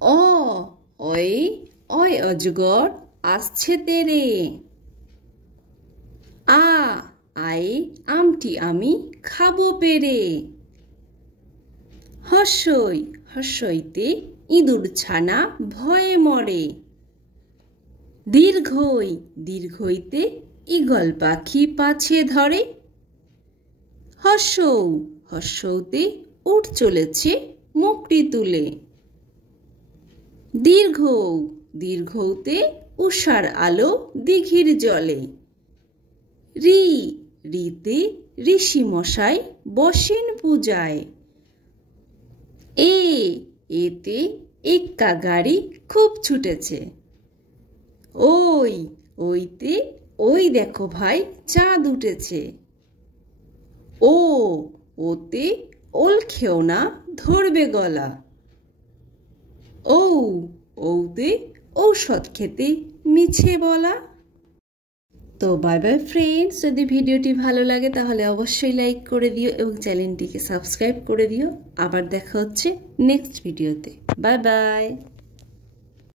অ অয় অয় অজগর আসছে তেরে। আ আয় আমটি আমি খাবো পেরে। হর্ষই হর্ষইতে ইঁদুর ছানা ভয়ে মরে। দীর্ঘই দীর্ঘইতে ঈগল পাখি পাছে ধরে। হর্ষৌ হর্ষৌতে উট চলেছে মুখটি তুলে। দীর্ঘৌ দীর্ঘৌতে উষার আলো দিঘির জলে। রি রিতে ঋষি মশাই বসেন পূজায়। এ এতে এক্কা গাড়ি খুব ছুটেছে। ওই ওইতে ওই দেখো ভাই চাঁদ উঠেছে। ও ওতে ওল খেও না ধরবে গলা। ঔ ঔতে ঔষধ খেতে মিছে বলা। তো বাই বাই ফ্রেন্ডস, যদি ভিডিওটি ভালো লাগে তাহলে অবশ্যই লাইক করে দিও এবং চ্যানেলটিকে সাবস্ক্রাইব করে দিও। আবার দেখা হচ্ছে নেক্সট ভিডিওতে। Bye bye.